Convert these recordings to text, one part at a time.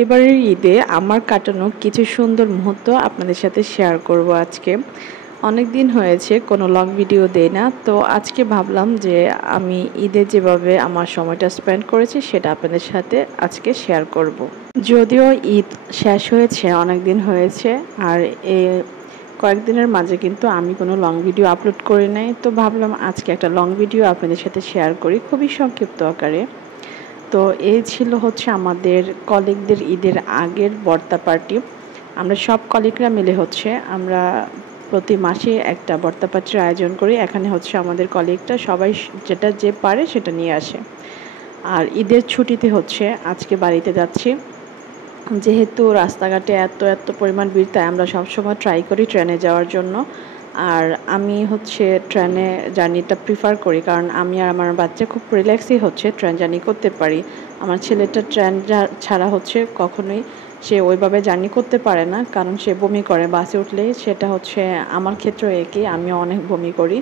এবারের ঈদে আমার কাটানো কিছু সুন্দর মুহূর্ত আপনাদের সাথে শেয়ার করব আজকে। অনেক দিন হয়েছে কোনো লং ভিডিও দেই না, তো আজকে ভাবলাম যে আমি ঈদে যেভাবে আমার সময়টা স্পেন্ড করেছি সেটা আপনাদের সাথে আজকে শেয়ার করব। যদিও ঈদ শেষ হয়েছে অনেক দিন হয়েছে, আর এই কয়েকদিনের মাঝে কিন্তু আমি কোনো লং ভিডিও আপলোড করি নাই, তো ভাবলাম আজকে একটা লং ভিডিও আপনাদের সাথে শেয়ার করি খুবই সংক্ষিপ্ত আকারে। তো এই ছিল হচ্ছে আমাদের কলিগদের ঈদের আগের বর্তা পার্টি। আমরা সব কলিগরা মিলে হচ্ছে আমরা প্রতি মাসে একটা বর্তা পার্টির আয়োজন করি। এখানে হচ্ছে আমাদের কলিগরা সবাই যেটা যে পারে সেটা নিয়ে আসে। আর ঈদের ছুটিতে হচ্ছে আজকে বাড়িতে যাচ্ছি। যেহেতু রাস্তাঘাটে এত এত পরিমাণ ভিড়, তাই আমরা সবসময় ট্রাই করি ট্রেনে যাওয়ার জন্য। আর আমি হচ্ছে ট্রেনে জার্নিটা প্রিফার করি, কারণ আমি আর আমার বাচ্চা খুব রিল্যাক্সই হচ্ছে ট্রেন জার্নি করতে পারি। আমার ছেলেটা ট্রেন ছাড়া হচ্ছে কখনোই সে ওইভাবে জার্নি করতে পারে না, কারণ সে বমি করে বাসে উঠলেই। সেটা হচ্ছে আমার ক্ষেত্রে একই, আমিও অনেক বমি করি।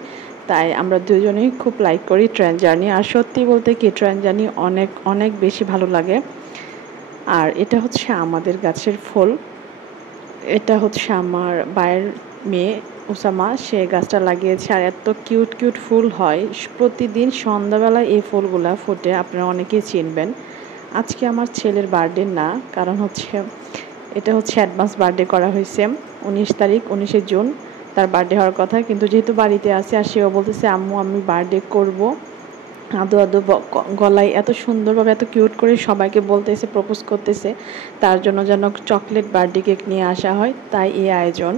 তাই আমরা দুজনেই খুব লাইক করি ট্রেন জার্নি। আর সত্যি বলতে কি, ট্রেন জার্নি অনেক অনেক বেশি ভালো লাগে। আর এটা হচ্ছে আমাদের গাছের ফুল। এটা হচ্ছে আমার ভাইয়ের মেয়ে ওসামা, সে গাছটা লাগিয়েছে। আর এত কিউট কিউট ফুল হয়, প্রতিদিন সন্ধ্যাবেলায় এই ফুলগুলা ফোটে, আপনারা অনেকেই চিনবেন। আজকে আমার ছেলের বার্থডে না, কারণ হচ্ছে এটা হচ্ছে অ্যাডভান্স বার্থডে করা হয়েছে। 19 জুন তার বার্থডে হওয়ার কথা, কিন্তু যেহেতু বাড়িতে আছে আর সেও বলতেছে আম্মু আমি বার্থডে করবো। আদো আদো গলায় এত সুন্দরভাবে এত কিউট করে সবাইকে বলতেছে, প্রপোজ করতেছে তার জন্য যেন চকলেট বার্থডে কেক নিয়ে আসা হয়, তাই এই আয়োজন।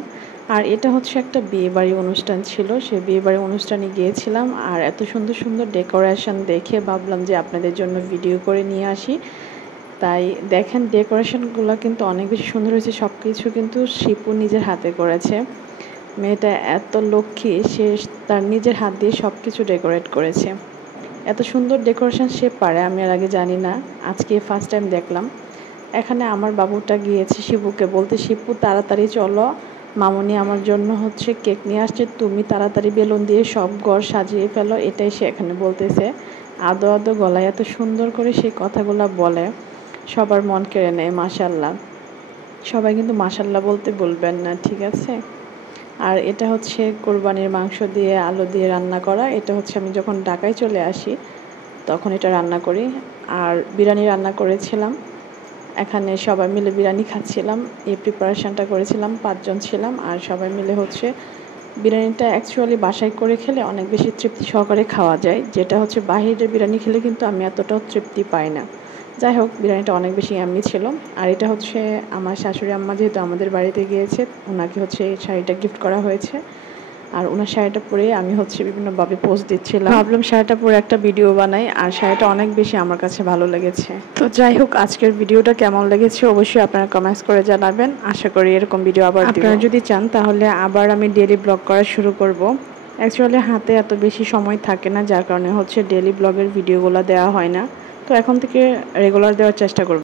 আর এটা হচ্ছে একটা বিয়েবাড়ি অনুষ্ঠান ছিল, সেই বিয়েবাড়ি অনুষ্ঠানে গিয়েছিলাম। আর এত সুন্দর সুন্দর ডেকোরেশন দেখে ভাবলাম যে আপনাদের জন্য ভিডিও করে নিয়ে আসি। তাই দেখেন ডেকোরেশনগুলো কিন্তু অনেক বেশি সুন্দর হয়েছে। সব কিছু কিন্তু শিপু নিজের হাতে করেছে। মেয়েটা এত লক্ষ্মী, সে তার নিজের হাত দিয়ে সব কিছু ডেকোরেট করেছে। এত সুন্দর ডেকোরেশন সে পারে, আমি আর আগে জানি না, আজকে ফার্স্ট টাইম দেখলাম। এখানে আমার বাবুটা গিয়েছে শিপুকে বলতে, শিপু তাড়াতাড়ি চলো, মামুনি আমার জন্য হচ্ছে কেক নিয়ে আসছে, তুমি তাড়াতাড়ি বেলুন দিয়ে সব ঘর সাজিয়ে ফেলো। এটাই সে এখানে বলতেছে। আদো আদো গলায় এত সুন্দর করে সেই কথাগুলো বলে, সবার মন কেড়ে নেয়। মাশাল্লাহ, সবাই কিন্তু মাশাল্লাহ বলতে বলবেন না, ঠিক আছে। আর এটা হচ্ছে কোরবানির মাংস দিয়ে আলু দিয়ে রান্না করা। এটা হচ্ছে আমি যখন ঢাকায় চলে আসি তখন এটা রান্না করি। আর বিরিয়ানি রান্না করেছিলাম, এখানে সবাই মিলে বিরিয়ানি খাচ্ছিলাম। এই প্রিপারেশানটা করেছিলাম, 5 জন ছিলাম। আর সবাই মিলে হচ্ছে বিরিয়ানিটা অ্যাকচুয়ালি বাসায় করে খেলে অনেক বেশি তৃপ্তি সহকারে খাওয়া যায়, যেটা হচ্ছে বাহিরের বিরিয়ানি খেলে কিন্তু আমি এতটাও তৃপ্তি পাই না। যাই হোক, বিরিয়ানিটা অনেক বেশি ইয়াম্মি ছিল। আর এটা হচ্ছে আমার শাশুড়ি আম্মা যেহেতু আমাদের বাড়িতে গিয়েছে, ওনাকে হচ্ছে এই শাড়িটা গিফট করা হয়েছে। আর ওনার শাড়িটা পরে আমি হচ্ছে বিভিন্নভাবে পোস্ট দিচ্ছিলাম, ভাবলাম শাড়িটা পরে একটা ভিডিও বানাই। আর শাড়িটা অনেক বেশি আমার কাছে ভালো লেগেছে। তো যাই হোক, আজকের ভিডিওটা কেমন লেগেছে অবশ্যই আপনারা কমেন্টস করে জানাবেন। আশা করি এরকম ভিডিও আবার আপনারা যদি চান তাহলে আবার আমি ডেইলি ব্লগ করা শুরু করব। অ্যাকচুয়ালি হাতে এত বেশি সময় থাকে না, যার কারণে হচ্ছে ডেইলি ব্লগের ভিডিওগুলো দেওয়া হয় না। তো এখন থেকে রেগুলার দেওয়ার চেষ্টা করব।